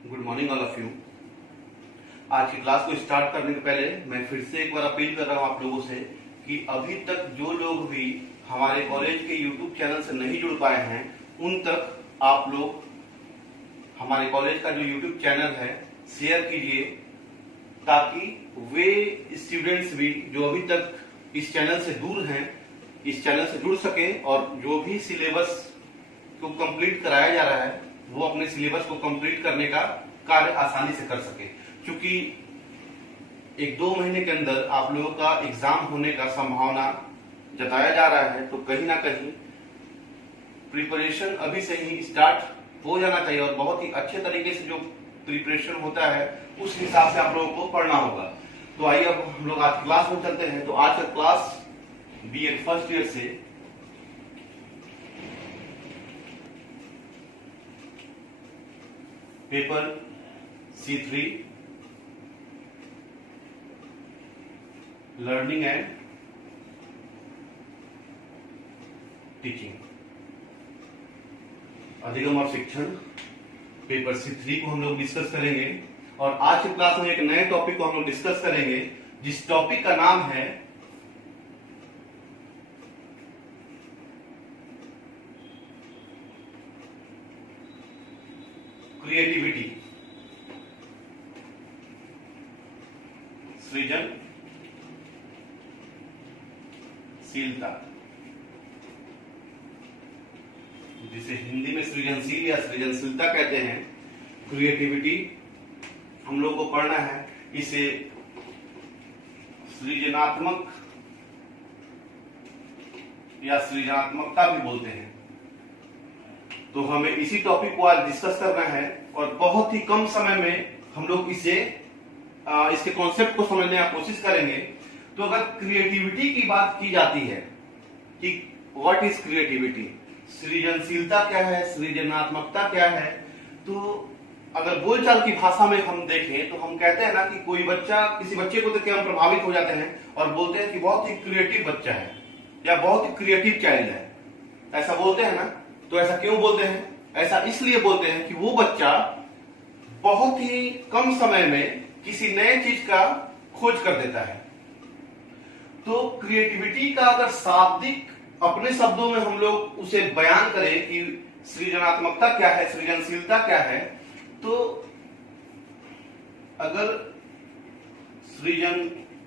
Good morning all of you. आज की class को स्टार्ट करने के पहले मैं फिर से एक बार अपील कर रहा हूं आप लोगों से कि अभी तक जो लोग भी हमारे कॉलेज के यूट्यूब चैनल से नहीं जुड़ पाए हैं उन तक आप लोग हमारे कॉलेज का जो यूट्यूब चैनल है शेयर कीजिए, ताकि वे स्टूडेंट्स भी जो अभी तक इस चैनल से दूर हैं इस चैनल से जुड़ सके और जो भी सिलेबस को कंप्लीट कराया जा रहा है वो अपने सिलेबस को कंप्लीट करने का कार्य आसानी से कर सके। क्योंकि 1-2 महीने के अंदर आप लोगों का एग्जाम होने का संभावना जताया जा रहा है, तो कहीं ना कहीं प्रिपरेशन अभी से ही स्टार्ट हो जाना चाहिए और बहुत ही अच्छे तरीके से जो प्रिपरेशन होता है उस हिसाब से आप लोगों को पढ़ना होगा। तो आइए अब हम लोग आज क्लास में चलते हैं। तो आज का क्लास बीएड फर्स्ट ईयर से paper C3 learning and teaching अधिगम और शिक्षण पेपर C3 को हम लोग डिस्कस करेंगे। और आज की क्लास में एक नए टॉपिक को हम लोग डिस्कस करेंगे, जिस टॉपिक का नाम है क्रिएटिविटी, सृजनशीलता, जिसे हिंदी में सृजनशील या सृजनशीलता कहते हैं। क्रिएटिविटी हम लोग को पढ़ना है। इसे सृजनात्मक या सृजनात्मकता भी बोलते हैं। तो हमें इसी टॉपिक को आज डिस्कस करना है और बहुत ही कम समय में हम लोग इसके कॉन्सेप्ट को समझने की कोशिश करेंगे। तो अगर क्रिएटिविटी की बात की जाती है कि व्हाट इज क्रिएटिविटी, सृजनशीलता क्या है, सृजनात्मकता क्या है, तो अगर बोलचाल की भाषा में हम देखें तो हम कहते हैं ना कि कोई बच्चा, किसी बच्चे को देख के हम प्रभावित हो जाते हैं और बोलते हैं कि बहुत ही क्रिएटिव बच्चा है या बहुत ही क्रिएटिव चाइल्ड है, ऐसा बोलते हैं ना। तो ऐसा क्यों बोलते हैं? ऐसा इसलिए बोलते हैं कि वो बच्चा बहुत ही कम समय में किसी नए चीज का खोज कर देता है। तो क्रिएटिविटी का अगर शाब्दिक अपने शब्दों में हम लोग उसे बयान करें कि सृजनात्मकता क्या है, सृजनशीलता क्या है, तो अगर सृजनशीलता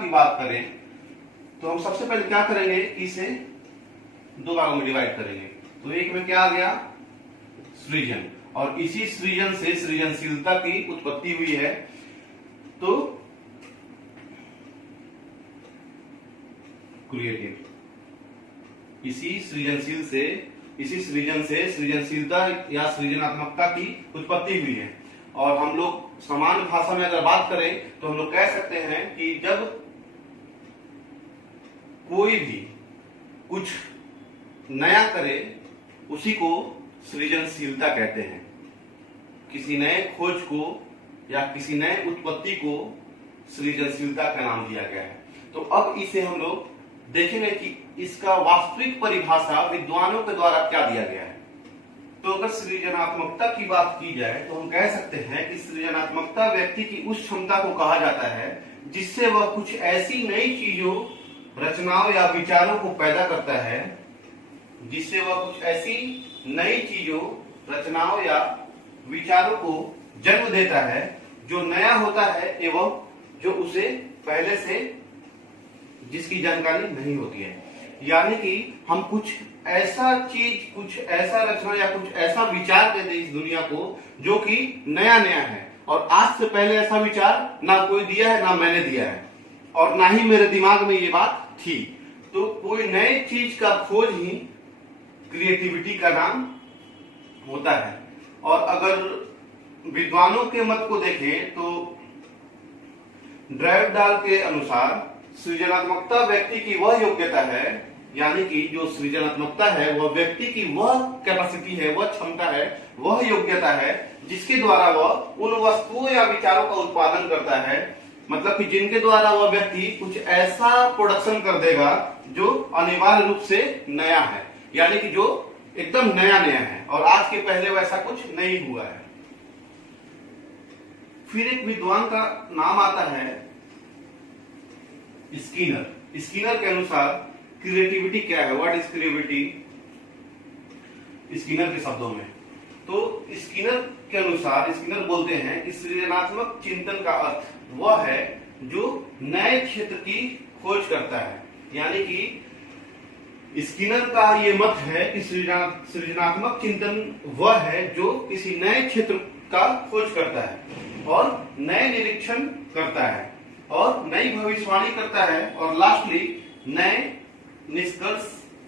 की बात करें तो हम सबसे पहले क्या करेंगे, इसे 2 भागों में डिवाइड करेंगे। तो एक में क्या आ गया, सृजन, और इसी सृजन से सृजनशीलता की उत्पत्ति हुई है। तो क्रिएटिव, इसी सृजन से सृजनशीलता या सृजनात्मकता की उत्पत्ति हुई है। और हम लोग सामान्य भाषा में अगर बात करें तो हम लोग कह सकते हैं कि जब कोई भी कुछ नया करे उसी को सृजनशीलता कहते हैं। किसी नए खोज को या किसी नए उत्पत्ति को सृजनशीलता का नाम दिया गया है। तो अब इसे हम लोग देखेंगे कि इसका वास्तविक परिभाषा विद्वानों के द्वारा क्या दिया गया है। तो अगर सृजनात्मकता की बात की जाए तो हम कह सकते हैं कि सृजनात्मकता व्यक्ति की उस क्षमता को कहा जाता है जिससे वह कुछ ऐसी नई चीजों, रचनाओं या विचारों को पैदा करता है, जिससे वह कुछ ऐसी नई चीजों, रचनाओं या विचारों को जन्म देता है जो नया होता है एवं जो उसे पहले से जिसकी जानकारी नहीं होती है। यानी कि हम कुछ ऐसा चीज, कुछ ऐसा रचना या कुछ ऐसा विचार दे दे इस दुनिया को जो कि नया नया है और आज से पहले ऐसा विचार ना कोई दिया है, ना मैंने दिया है और ना ही मेरे दिमाग में ये बात थी। तो कोई नए चीज का खोज ही क्रिएटिविटी का नाम होता है। और अगर विद्वानों के मत को देखें तो ड्राइवडाल के अनुसार सृजनात्मकता व्यक्ति की वह योग्यता है, यानी कि जो सृजनात्मकता है वह व्यक्ति की वह कैपेसिटी है, वह क्षमता है, वह योग्यता है जिसके द्वारा वह उन वस्तुओं या विचारों का उत्पादन करता है। मतलब कि जिनके द्वारा वह व्यक्ति कुछ ऐसा प्रोडक्शन कर देगा जो अनिवार्य रूप से नया है, यानी कि जो एकदम नया नया है और आज के पहले वैसा कुछ नहीं हुआ है। फिर एक विद्वान का नाम आता है स्किनर। स्किनर के अनुसार क्रिएटिविटी क्या है, व्हाट इज क्रिएटिविटी, स्किनर के शब्दों में। तो स्किनर के अनुसार, स्किनर बोलते हैं कि सृजनात्मक चिंतन का अर्थ वह है जो नए क्षेत्र की खोज करता है। यानी कि स्किनर का ये मत है कि सृजनात्मक चिंतन वह है जो किसी नए क्षेत्र का खोज करता है और नए निरीक्षण करता है और नई भविष्यवाणी करता है और लास्टली नए निष्कर्ष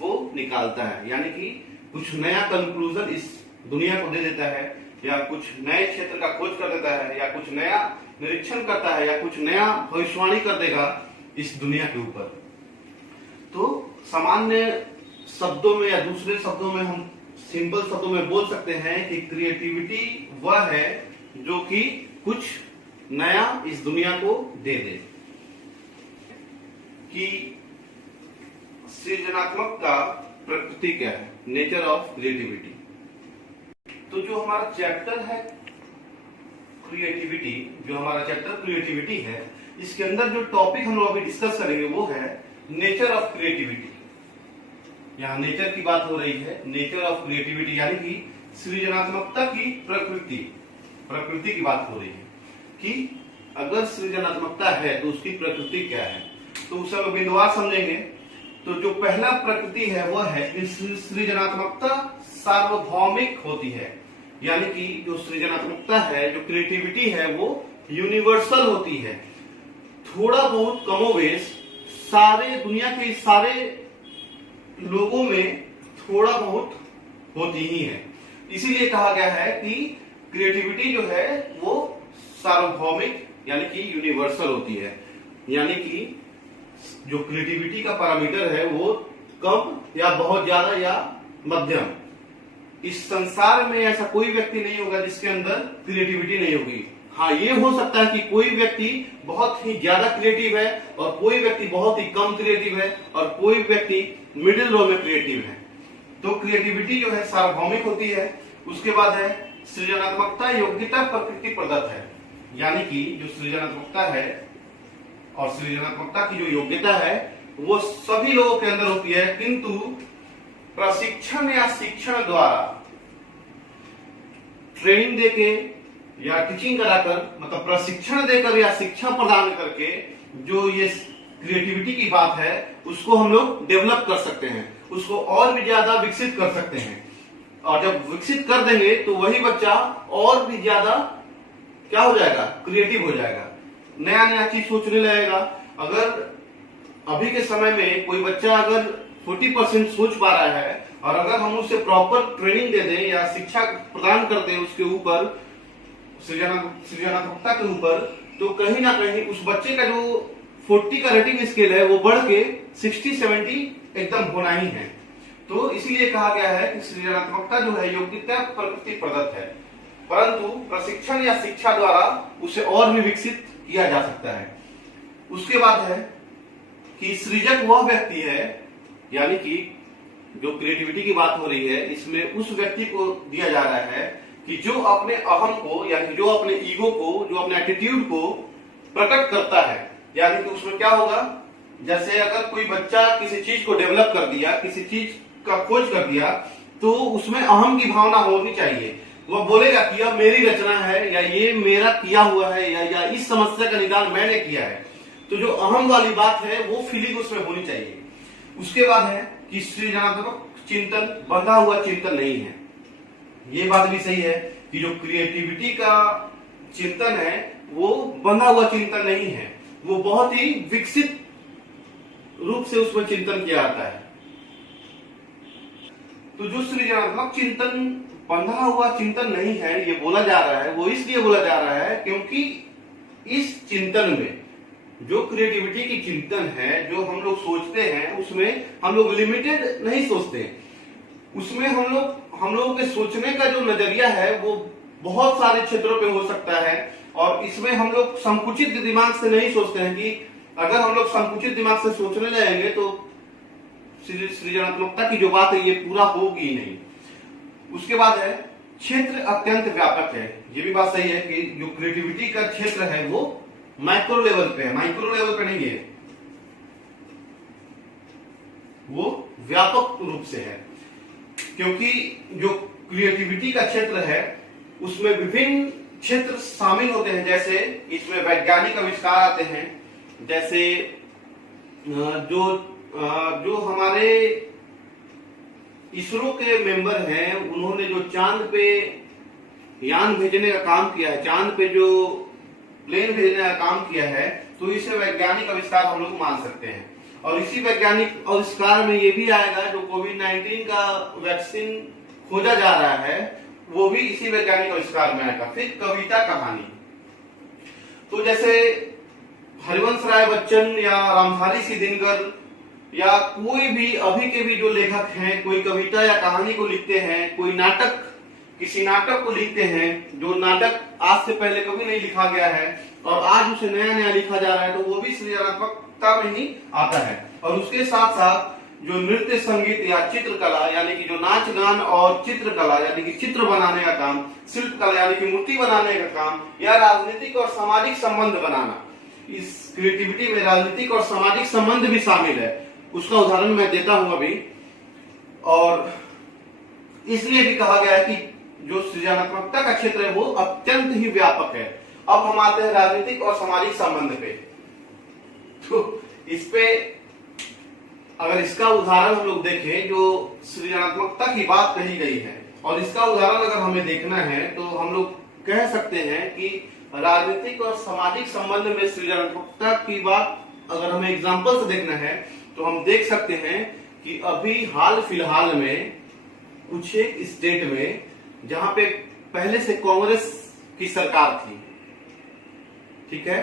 को निकालता है। यानी कि कुछ नया कंक्लूजन इस दुनिया को दे देता है, या कुछ नए क्षेत्र का खोज कर देता है, या कुछ नया निरीक्षण करता है, या कुछ नया भविष्यवाणी कर देगा इस दुनिया के ऊपर। तो सामान्य शब्दों में या दूसरे शब्दों में, हम सिंपल शब्दों में बोल सकते हैं कि क्रिएटिविटी वह है जो कि कुछ नया इस दुनिया को दे दे। कि सृजनात्मक का प्रकृति क्या है, नेचर ऑफ क्रिएटिविटी। तो जो हमारा चैप्टर है क्रिएटिविटी, जो हमारा चैप्टर क्रिएटिविटी है, इसके अंदर जो टॉपिक हम लोग अभी डिस्कस करेंगे वो है नेचर ऑफ क्रिएटिविटी। यहाँ नेचर की बात हो रही है, नेचर ऑफ क्रिएटिविटी यानी कि सृजनात्मकता की प्रकृति, प्रकृति की बात हो रही है कि अगर सृजनात्मकता है तो उसकी प्रकृति क्या है। तो उसे हम बिंदुवार समझेंगे। तो जो पहला प्रकृति है वह है कि सृजनात्मकता सार्वभौमिक होती है। यानी कि जो सृजनात्मकता है, जो क्रिएटिविटी है, वो यूनिवर्सल होती है। थोड़ा बहुत कमोवेश सारे दुनिया के सारे लोगों में थोड़ा बहुत होती ही है। इसीलिए कहा गया है कि क्रिएटिविटी जो है वो सार्वभौमिक यानी कि यूनिवर्सल होती है। यानी कि जो क्रिएटिविटी का पैरामीटर है वो कम या बहुत ज्यादा या मध्यम। इस संसार में ऐसा कोई व्यक्ति नहीं होगा जिसके अंदर क्रिएटिविटी नहीं होगी। हाँ, ये हो सकता है कि कोई व्यक्ति बहुत ही ज्यादा क्रिएटिव है और कोई व्यक्ति बहुत ही कम क्रिएटिव है और कोई व्यक्ति मिडिल रो में क्रिएटिव है। तो क्रिएटिविटी जो है सार्वभौमिक होती है। उसके बाद है सृजनात्मकता योग्यता प्रकृति प्रदत्त है। यानी कि जो सृजनात्मकता है और सृजनात्मकता की जो योग्यता है वो सभी लोगों के अंदर होती है, किंतु प्रशिक्षण या शिक्षण द्वारा, ट्रेनिंग देके या टीचिंग कराकर, मतलब प्रशिक्षण देकर या शिक्षा प्रदान करके जो ये क्रिएटिविटी की बात है उसको हम लोग डेवलप कर सकते हैं, उसको और भी ज्यादा विकसित कर सकते हैं। और जब विकसित कर देंगे तो वही बच्चा और भी ज्यादा क्या हो जाएगा, क्रिएटिव हो जाएगा, नया नया चीज सोचने लगेगा। अगर अभी के समय में कोई बच्चा अगर 40% सोच पा रहा है और अगर हम उसे प्रॉपर ट्रेनिंग दे दें या शिक्षा प्रदान कर दें उसके ऊपर, सृजनात्मकता के ऊपर, तो कहीं ना कहीं उस बच्चे का जो 40 का रेटिंग स्केल है वो बढ़ के 60-70 एकदम होना ही है। तो इसीलिए कहा गया है कि सृजनात्मकता जो है योग्यता प्रकृति प्रदत्त है, परंतु प्रशिक्षण या शिक्षा द्वारा उसे और भी विकसित किया जा सकता है। उसके बाद है कि सृजक वह व्यक्ति है, यानी कि जो क्रिएटिविटी की बात हो रही है इसमें उस व्यक्ति को दिया जा रहा है कि जो अपने अहम को, यानी जो अपने ईगो को, जो अपने एटीट्यूड को प्रकट करता है। यानी कि उसमें क्या होगा, जैसे अगर कोई बच्चा किसी चीज को डेवलप कर दिया, किसी चीज का खोज कर दिया, तो उसमें अहम की भावना होनी चाहिए। वह बोलेगा कि यह मेरी रचना है या ये मेरा किया हुआ है या इस समस्या का निदान मैंने किया है। तो जो अहम वाली बात है वो फीलिंग उसमें होनी चाहिए। उसके बाद है कि सृजनात्मक चिंतन बंधा हुआ चिंतन नहीं है। ये बात भी सही है कि जो क्रिएटिविटी का चिंतन है वो बंधा हुआ चिंतन नहीं है, वो बहुत ही विकसित रूप से उसमें चिंतन किया जाता है। तो जो सृजनात्मक चिंतन बंधा हुआ चिंतन नहीं है, ये बोला जा रहा है, वो इसलिए बोला जा रहा है क्योंकि इस चिंतन में जो क्रिएटिविटी की चिंतन है, जो हम लोग सोचते हैं, उसमें हम लोग लिमिटेड नहीं सोचते। उसमें हम लोगों के सोचने का जो नजरिया है वो बहुत सारे क्षेत्रों पे हो सकता है। और इसमें हम लोग संकुचित दिमाग से नहीं सोचते हैं कि अगर हम लोग संकुचित दिमाग से सोचने लगेंगे तो सृजनात्मकता की जो बात है ये पूरा होगी नहीं। उसके बाद है क्षेत्र अत्यंत व्यापक है। ये भी बात सही है कि जो क्रिएटिविटी का क्षेत्र है वो माइक्रो लेवल पे है, माइक्रो लेवल पे नहीं है, वो व्यापक रूप से है। क्योंकि जो क्रिएटिविटी का क्षेत्र है उसमें विभिन्न क्षेत्र शामिल होते हैं, जैसे इसमें वैज्ञानिक आविष्कार आते हैं, जैसे जो हमारे इसरो के मेंबर हैं उन्होंने जो चांद पे यान भेजने का काम किया है, चांद पे जो प्लेन भेजने का काम किया है, तो इसे वैज्ञानिक आविष्कार हम लोग मान सकते हैं। और इसी वैज्ञानिक आविष्कार में ये भी आएगा जो कोविड-19 का वैक्सीन खोजा जा रहा है वो भी इसी वैज्ञानिक आविष्कार में आएगा। फिर कविता कहानी, तो जैसे हरिवंश राय बच्चन या रामधारी सिंह दिनकर या कोई भी अभी के भी जो लेखक हैं, कोई कविता या कहानी को लिखते हैं, कोई नाटक, किसी नाटक को लिखते हैं जो नाटक आज से पहले कभी नहीं लिखा गया है और आज उसे नया नया लिखा जा रहा है, तो वो भी सृजनात्मकता में ही आता है। और उसके साथ साथ जो नृत्य संगीत या चित्रकला यानी कि जो नाच गान और चित्रकला यानी कि चित्र बनाने का काम, शिल्पकला यानी कि मूर्ति बनाने का काम, या राजनीतिक और सामाजिक संबंध बनाना, इस क्रिएटिविटी में राजनीतिक और सामाजिक संबंध भी शामिल है। उसका उदाहरण मैं देता हूं अभी। और इसलिए भी कहा गया है कि जो सृजनात्मकता का क्षेत्र है वो अत्यंत ही व्यापक है। अब हम आते हैं राजनीतिक और सामाजिक संबंध पे। तो इस पे अगर इसका उदाहरण हम लोग देखें, जो सृजनात्मकता की बात कही गई है और इसका उदाहरण अगर हमें देखना है तो हम लोग कह सकते हैं कि राजनीतिक और सामाजिक संबंध में सृजनात्मकता की बात अगर हमें एग्जाम्पल से देखना है तो हम देख सकते हैं कि अभी हाल फिलहाल में कुछ एक स्टेट में जहां पे पहले से कांग्रेस की सरकार थी, ठीक है,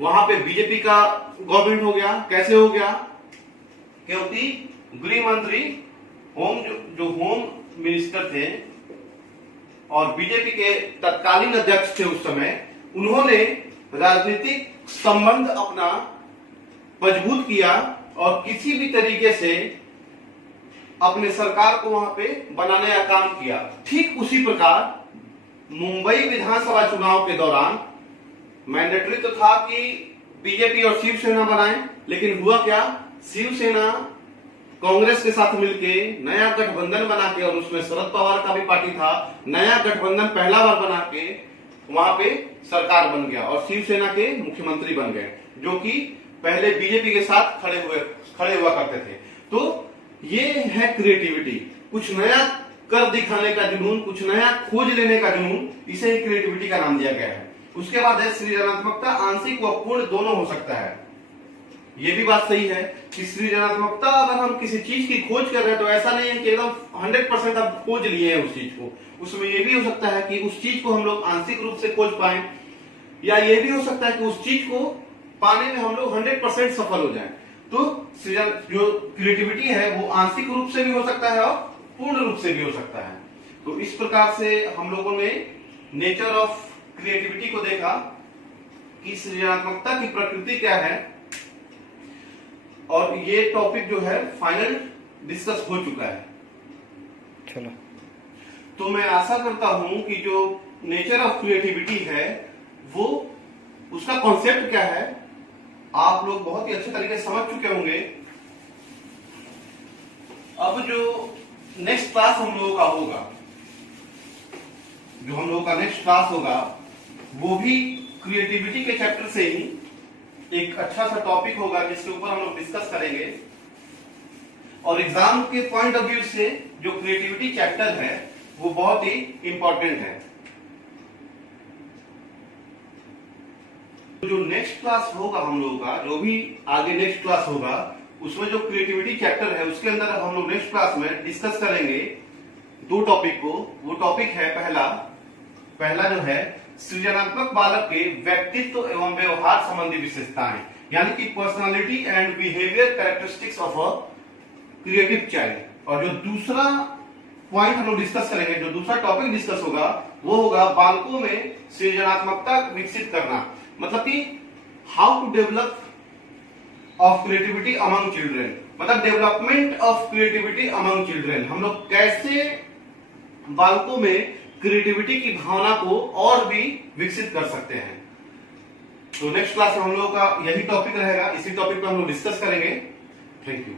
वहां पे बीजेपी का गवर्नमेंट हो गया। कैसे हो गया? क्योंकि गृह मंत्री जो होम मिनिस्टर थे और बीजेपी के तत्कालीन अध्यक्ष थे उस समय, उन्होंने राजनीतिक संबंध अपना मजबूत किया और किसी भी तरीके से अपने सरकार को वहां पे बनाने का काम किया। ठीक उसी प्रकार मुंबई विधानसभा चुनाव के दौरान मैंडेटरी तो था कि बीजेपी और शिवसेना बनाए, लेकिन हुआ क्या, शिवसेना कांग्रेस के साथ मिलके नया गठबंधन बना के, और उसमें शरद पवार का भी पार्टी था, नया गठबंधन पहला बार बना के वहां पे सरकार बन गया और शिवसेना के मुख्यमंत्री बन गए, जो कि पहले बीजेपी के साथ खड़े हुआ करते थे। तो ये है क्रिएटिविटी, कुछ नया कर दिखाने का जुनून, कुछ नया खोज लेने का जुनून, इसे ही क्रिएटिविटी का नाम दिया गया है। उसके बाद है सृजनात्मकता आंशिक व पूर्ण दोनों हो सकता है। ये भी बात सही है कि सृजनात्मकता अगर हम किसी चीज की खोज कर रहे हैं तो ऐसा नहीं है कि एकदम 100% आप खोज लिए हैं उस चीज को। उसमें ये भी हो सकता है कि उस चीज को हम लोग आंशिक रूप से खोज पाए, या ये भी हो सकता है कि उस चीज को पाने में हम लोग 100% सफल हो जाएं। तो जो क्रिएटिविटी है वो आंशिक रूप से भी हो सकता है और पूर्ण रूप से भी हो सकता है। तो इस प्रकार से हम लोगों ने नेचर ऑफ क्रिएटिविटी को देखा कि सृजनात्मकता की प्रकृति क्या है, और ये टॉपिक जो है फाइनल डिस्कस हो चुका है। चलो, तो मैं आशा करता हूं कि जो नेचर ऑफ क्रिएटिविटी है वो उसका कॉन्सेप्ट क्या है आप लोग बहुत ही अच्छे तरीके से समझ चुके होंगे। अब जो नेक्स्ट क्लास हम लोगों का होगा, जो हम लोगों का नेक्स्ट क्लास होगा वो भी क्रिएटिविटी के चैप्टर से ही एक अच्छा सा टॉपिक होगा जिसके ऊपर हम लोग डिस्कस करेंगे। और एग्जाम के पॉइंट ऑफ व्यू से जो क्रिएटिविटी चैप्टर है वो बहुत ही इंपॉर्टेंट है। जो नेक्स्ट क्लास होगा हम लोगों का, जो भी आगे नेक्स्ट क्लास होगा, उसमें जो क्रिएटिविटी चैप्टर है उसके अंदर हम लोग नेक्स्ट क्लास में डिस्कस करेंगे दो टॉपिक को। वो टॉपिक है पहला जो है सृजनात्मक बालक के व्यक्तित्व एवं व्यवहार संबंधी विशेषताएं, यानी कि personality and behaviour characteristics of a creative child. और जो दूसरा पॉइंट हम लोग डिस्कस करेंगे, जो दूसरा टॉपिक डिस्कस होगा वो होगा बालकों में सृजनात्मकता विकसित करना, मतलब कि how to develop of creativity among children, मतलब development of creativity among children. हम लोग कैसे बालकों में क्रिएटिविटी की भावना को और भी विकसित कर सकते हैं। तो नेक्स्ट क्लास में हम लोगों का यही टॉपिक रहेगा, इसी टॉपिक पर हम लोग डिस्कस करेंगे। Thank you.